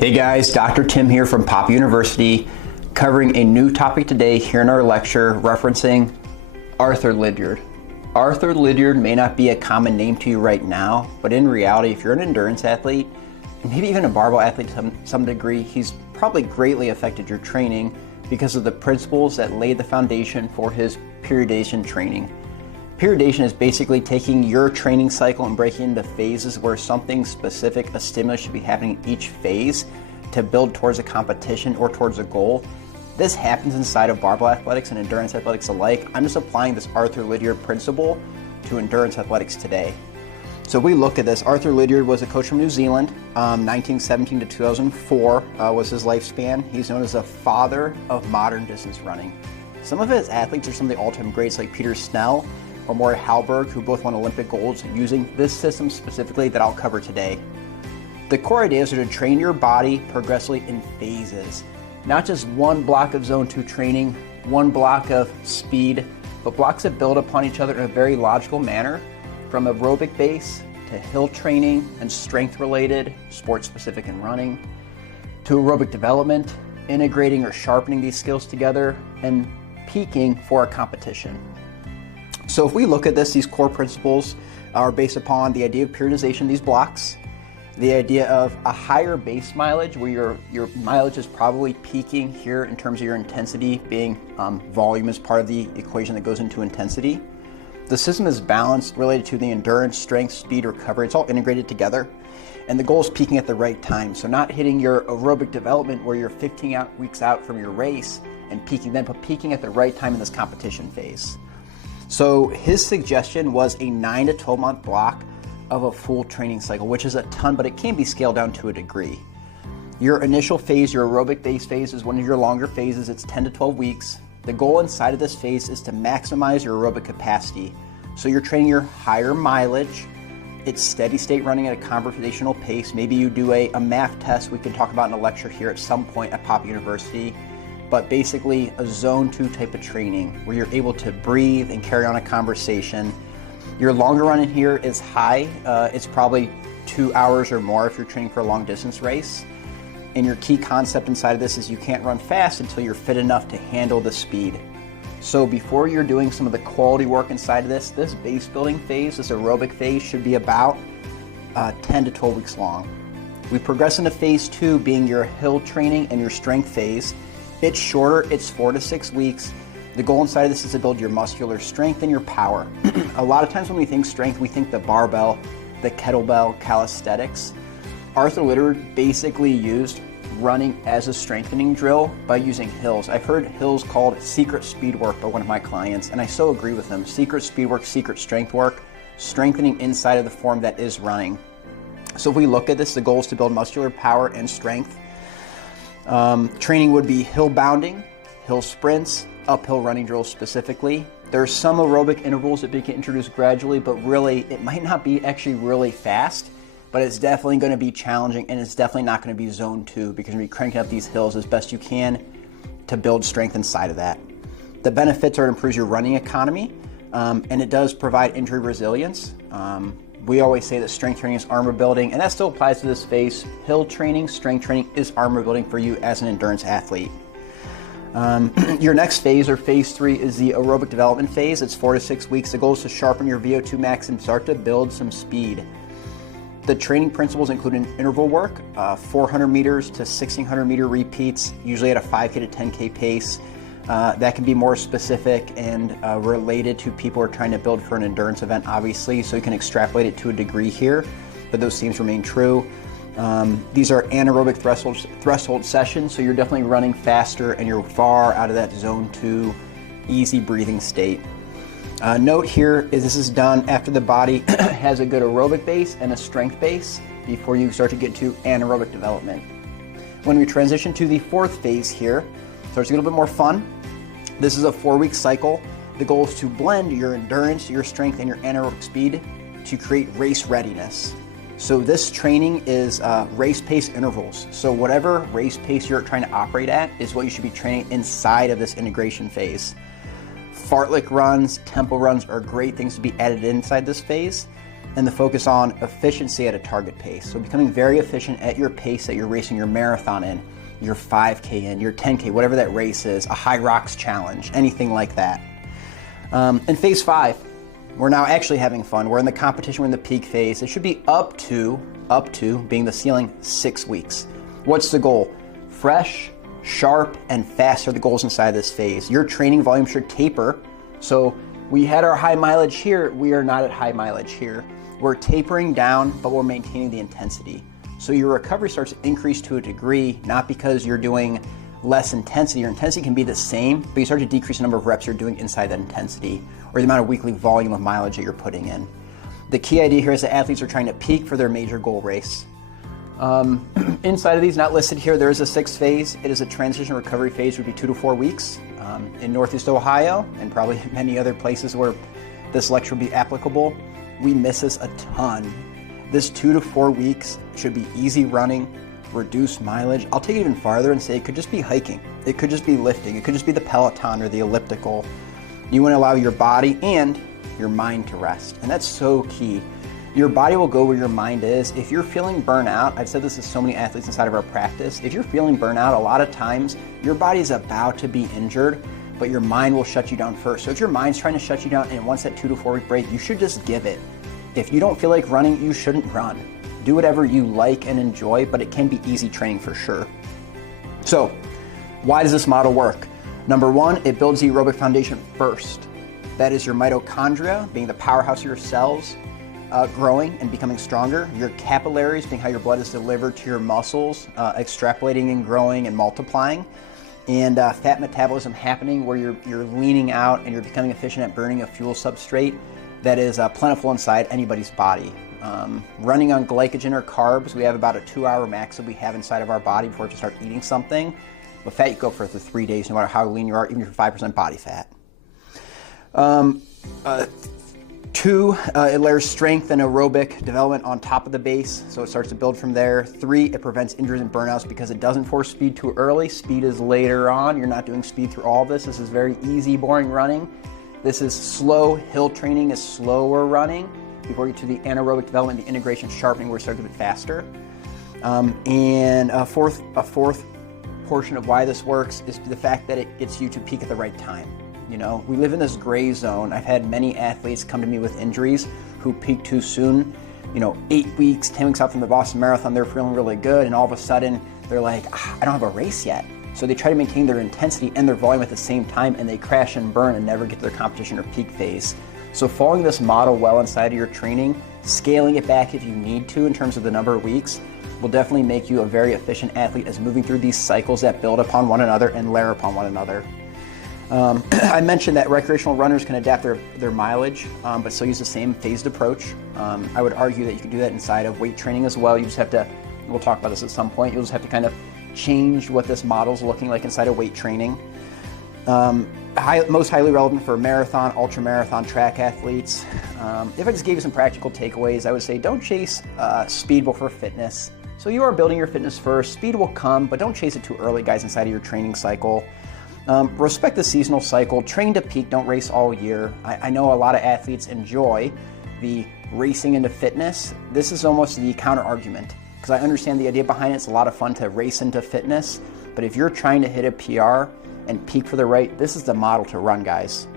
Hey guys, Dr. Tim here from Pop University, covering a new topic today here in our lecture referencing Arthur Lydiard. Arthur Lydiard may not be a common name to you right now, but in reality, if you're an endurance athlete, and maybe even a barbell athlete to some degree, he's probably greatly affected your training because of the principles that laid the foundation for his periodization training. Periodization is basically taking your training cycle and breaking into phases where something specific, a stimulus, should be happening in each phase to build towards a competition or towards a goal. This happens inside of barbell athletics and endurance athletics alike. I'm just applying this Arthur Lydiard principle to endurance athletics today. So we look at this. Arthur Lydiard was a coach from New Zealand. 1917 to 2004 was his lifespan. He's known as the father of modern distance running. Some of his athletes are some of the all-time greats like Peter Snell or Maury Halberg, who both won Olympic golds using this system specifically that I'll cover today. The core ideas are to train your body progressively in phases, not just one block of zone 2 training, one block of speed, but blocks that build upon each other in a very logical manner, from aerobic base to hill training and strength related, sport specific and running, to aerobic development, integrating or sharpening these skills together, and peaking for a competition. So if we look at this, these core principles are based upon the idea of periodization, these blocks, the idea of a higher base mileage where your mileage is probably peaking here in terms of your intensity being volume as part of the equation that goes into intensity. The system is balanced related to the endurance, strength, speed, recovery. It's all integrated together. And the goal is peaking at the right time. So not hitting your aerobic development where you're 15 weeks out from your race and peaking then, but peaking at the right time in this competition phase. So his suggestion was a 9 to 12 month block of a full training cycle, which is a ton, but it can be scaled down to a degree. Your initial phase, your aerobic base phase, is one of your longer phases. It's 10 to 12 weeks. The goal inside of this phase is to maximize your aerobic capacity. So you're training your higher mileage. It's steady state running at a conversational pace. Maybe you do a math test we can talk about in a lecture here at some point at Pop University. But basically a zone 2 type of training where you're able to breathe and carry on a conversation. Your longer run in here is high. It's probably 2 hours or more if you're training for a long distance race. And your key concept inside of this is you can't run fast until you're fit enough to handle the speed. So before you're doing some of the quality work inside of this base building phase, this aerobic phase, should be about 10 to 12 weeks long. We progress into phase 2 being your hill training and your strength phase. It's shorter, it's 4 to 6 weeks. The goal inside of this is to build your muscular strength and your power. A lot of times when we think strength, we think the barbell, the kettlebell, calisthenics. Arthur Lydiard basically used running as a strengthening drill by using hills. I've heard hills called secret speed work by one of my clients, and I so agree with them. Secret speed work, secret strength work, strengthening inside of the form that is running. So if we look at this, the goal is to build muscular power and strength. Training would be hill bounding, hill sprints, uphill running drills specifically. There are some aerobic intervals that we can introduce gradually, but really it might not be actually really fast, but it's definitely going to be challenging, and it's definitely not going to be zone 2 because you're cranking up these hills as best you can to build strength inside of that. The benefits are it improves your running economy, and it does provide injury resilience. We always say that strength training is armor building, and that still applies to this phase. Hill training, strength training is armor building for you as an endurance athlete. Your next phase, or phase 3, is the aerobic development phase. It's 4 to 6 weeks. The goal is to sharpen your VO2 max and start to build some speed. The training principles include an interval work, 400 meters to 1600 meter repeats, usually at a 5K to 10K pace. That can be more specific and related to people who are trying to build for an endurance event, obviously, so you can extrapolate it to a degree here, but those themes remain true. These are anaerobic threshold sessions, so you're definitely running faster and you're far out of that zone 2 easy breathing state. Note here is this is done after the body has a good aerobic base and a strength base before you start to get to anaerobic development. When we transition to the 4th phase here, it starts to get a little bit more fun. This is a 4-week cycle. The goal is to blend your endurance, your strength, and your anaerobic speed to create race readiness. So this training is race pace intervals. So whatever race pace you're trying to operate at is what you should be training inside of this integration phase. Fartlek runs, tempo runs are great things to be added inside this phase. and the focus on efficiency at a target pace. So becoming very efficient at your pace that you're racing your marathon in, your 5K in, your 10K, whatever that race is, a high rocks challenge, anything like that. In phase 5, we're now actually having fun. We're in the competition, we're in the peak phase. It should be up to being the ceiling 6 weeks. What's the goal? Fresh, sharp, and fast are the goals inside this phase. Your training volume should taper. So we had our high mileage here, we are not at high mileage here. We're tapering down, but we're maintaining the intensity. So your recovery starts to increase to a degree, not because you're doing less intensity. Your intensity can be the same, but you start to decrease the number of reps you're doing inside that intensity, or the amount of weekly volume of mileage that you're putting in. The key idea here is that athletes are trying to peak for their major goal race. Inside of these, not listed here, there is a 6th phase. It is a transition recovery phase, would be 2 to 4 weeks. In Northeast Ohio, and probably many other places where this lecture will be applicable, we miss this a ton. This 2 to 4 weeks should be easy running, reduced mileage. I'll take it even farther and say it could just be hiking. It could just be lifting. It could just be the Peloton or the elliptical. You want to allow your body and your mind to rest, and that's so key. Your body will go where your mind is. If you're feeling burnout, I've said this to so many athletes inside of our practice, if you're feeling burnout, a lot of times your body's about to be injured, but your mind will shut you down first. So if your mind's trying to shut you down and wants that 2 to 4 week break, you should just give it. If you don't feel like running, you shouldn't run. Do whatever you like and enjoy, but it can be easy training for sure. So why does this model work? Number 1, it builds the aerobic foundation first. That is your mitochondria, being the powerhouse of your cells, growing and becoming stronger. Your capillaries, being how your blood is delivered to your muscles, extrapolating and growing and multiplying. And fat metabolism happening where you're leaning out and you're becoming efficient at burning a fuel substrate that is plentiful inside anybody's body. Running on glycogen or carbs, we have about a 2-hour max that we have inside of our body before we have to start eating something. But fat you go for 3 days, no matter how lean you are, even if you're 5% body fat. 2, it layers strength and aerobic development on top of the base, so it starts to build from there. 3, it prevents injuries and burnouts because it doesn't force speed too early. Speed is later on. You're not doing speed through all this. This is very easy, boring running. This is slow. Hill training is slower running before you get to the anaerobic development, the integration, sharpening, where it starts a bit faster. And a fourth portion of why this works is the fact that it gets you to peak at the right time. You know, we live in this gray zone. I've had many athletes come to me with injuries who peak too soon. 8 weeks, 10 weeks out from the Boston Marathon, they're feeling really good, and all of a sudden they're like, I don't have a race yet. So they try to maintain their intensity and their volume at the same time, and they crash and burn and never get to their competition or peak phase. So following this model well inside of your training, scaling it back if you need to in terms of the number of weeks, will definitely make you a very efficient athlete as moving through these cycles that build upon one another and layer upon one another. I mentioned that recreational runners can adapt their mileage, but still use the same phased approach. I would argue that you can do that inside of weight training as well. You just have to, we'll talk about this at some point, you'll just have to kind of change what this model's looking like inside of weight training. Most highly relevant for marathon, ultra marathon, track athletes. If I just gave you some practical takeaways, I would say don't chase speed before fitness. So you are building your fitness first. Speed will come, but don't chase it too early, guys, inside of your training cycle. Respect the seasonal cycle. Train to peak, don't race all year. I know a lot of athletes enjoy the racing into fitness. This is almost the counter argument, because I understand the idea behind it. It's a lot of fun to race into fitness, but if you're trying to hit a PR and peak for the right, this is the model to run, guys.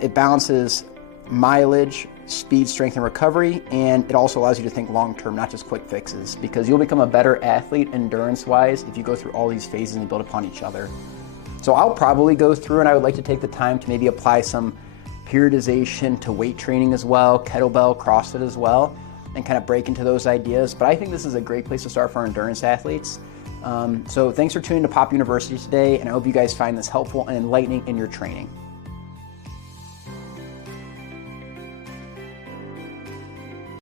It balances mileage, speed, strength, and recovery, and it also allows you to think long-term, not just quick fixes, because you'll become a better athlete endurance-wise if you go through all these phases and build upon each other. So I'll probably go through, and I would like to take the time to maybe apply some periodization to weight training as well, kettlebell, CrossFit as well, and kind of break into those ideas. But I think this is a great place to start for our endurance athletes. So thanks for tuning to Pop University today, and I hope you guys find this helpful and enlightening in your training.